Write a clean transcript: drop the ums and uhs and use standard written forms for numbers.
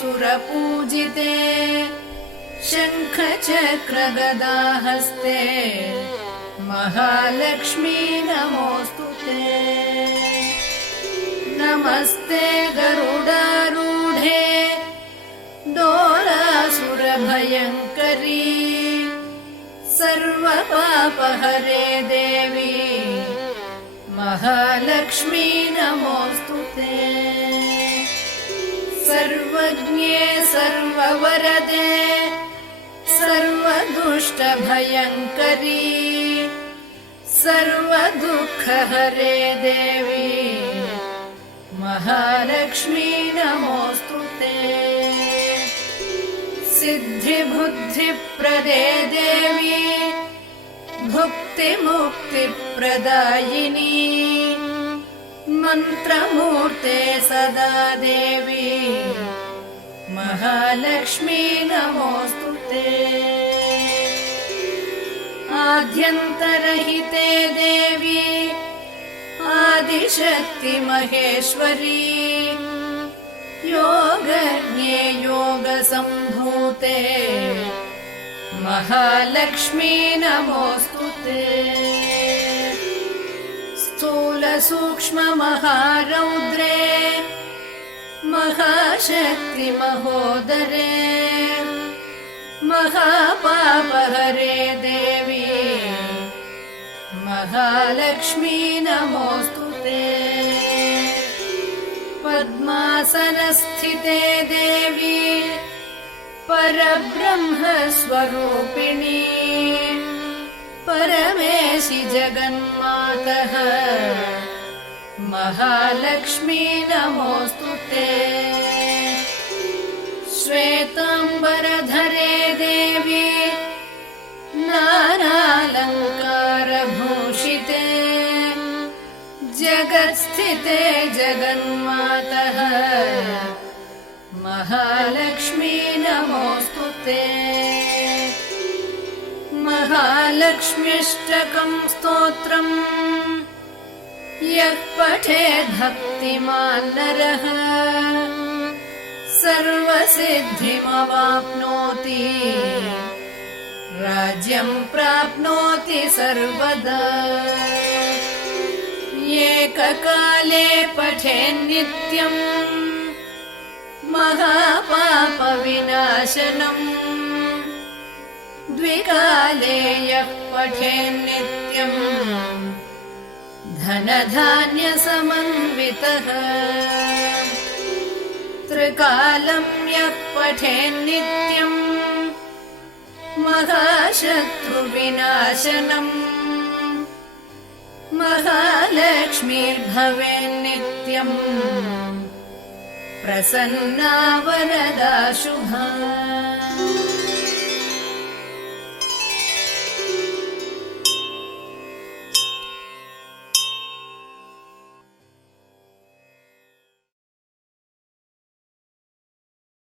सुरपूजिते शङ्खचक्रगदाहस्ते महालक्ष्मी नमोऽस्तुते। नमस्ते गरुडारूढे डोलासुरभयङ्करी सर्वपापहरे देवी महालक्ष्मी नमोऽस्तुते। सर्वज्ञे सर्ववरदे सर्वदुष्टभयङ्करी सर्वदुःखहरे देवी महालक्ष्मी नमोऽस्तुते। सिद्धिबुद्धिप्रदे देवी भुक्तिमुक्तिप्रदायिनी मन्त्रमूर्ते सदा देवी महालक्ष्मी नमोऽस्तुते। आद्यन्तरहिते देवी आदिशक्ति महेश्वरी योगज्ञे योगसम्भूते महालक्ष्मी नमोऽस्तुते। स्थूलसूक्ष्ममहारौद्रे महाशक्ति महोदरे महापापहरे देवी महालक्ष्मी नमोऽस्तुते। पद्मासनस्थिते देवी परब्रह्मस्वरूपिणी परमेशि जगन्मातः महालक्ष्मी नमोऽस्तुते। श्वेताम्बरधरे देवी नानालङ्कारभूषिते जगत्स्थिते जगन्मातः महालक्ष्मी नमोऽस्तुते। महालक्ष्म्यष्टकं स्तोत्रम् यः पठेत् भक्तिमान् नरः सर्वसिद्धिमवाप्नोति राज्यं प्राप्नोति सर्वदा। एककाले पठेन्नित्यम् महापापविनाशनम् द्विकाले यः पठेन्नित्यम् धनधान्यसमन्वितः त्रिकालं यः पठेन्नित्यम् महाशत्रुविनाशनम् महालक्ष्मीर्भवेन्नित्यम् प्रसन्ना वरदा शुभा।